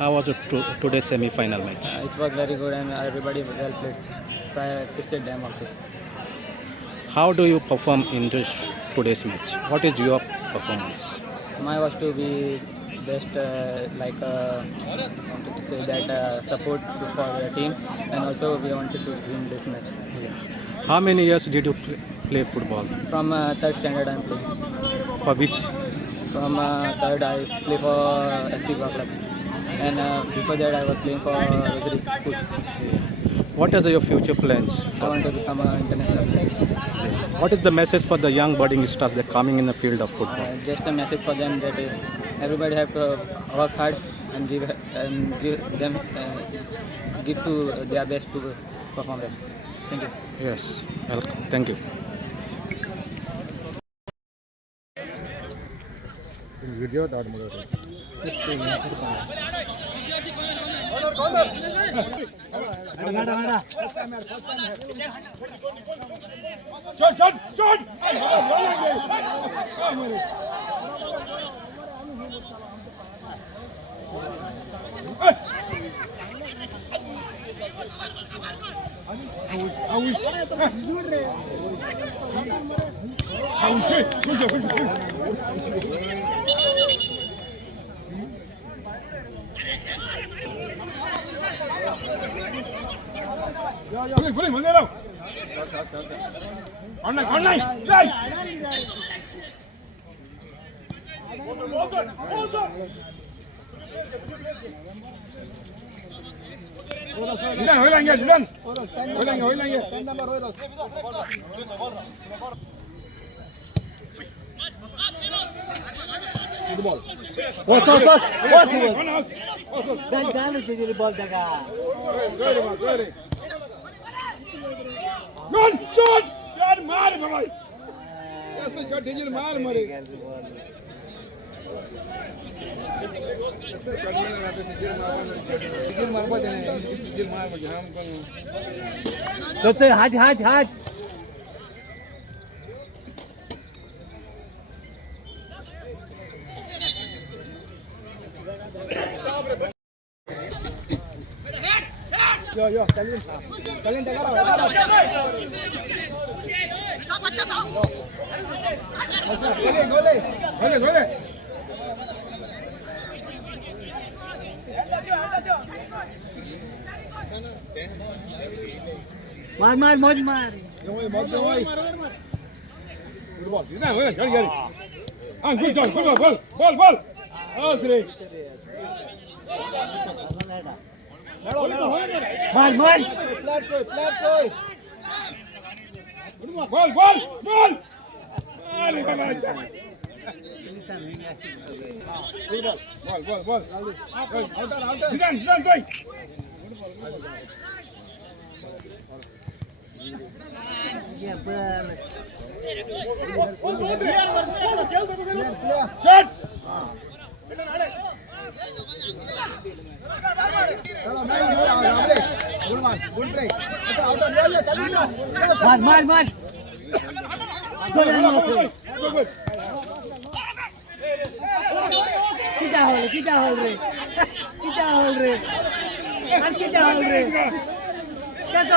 How was today's semi-final match? It was very good and everybody well played. So I appreciate them also. How do you perform in today's match? What is your performance? My was to be best, wanted to say that support for the team, and also we wanted to win this match. How many years did you play football? From third standard I'm playing. For which? From third I play for FC Goa Club, and before that I was playing for Rotary School. What are your future plans? I want to become an international player. What is the message for the young budding stars that are coming in the field of football? Just a message for them that everybody have to work hard and give them give to their best to perform best. Thank you. Yes, welcome. Thank you. video हाथ Yo, caliente, gole. मार मौज मार मार किटा whole रे क्या तो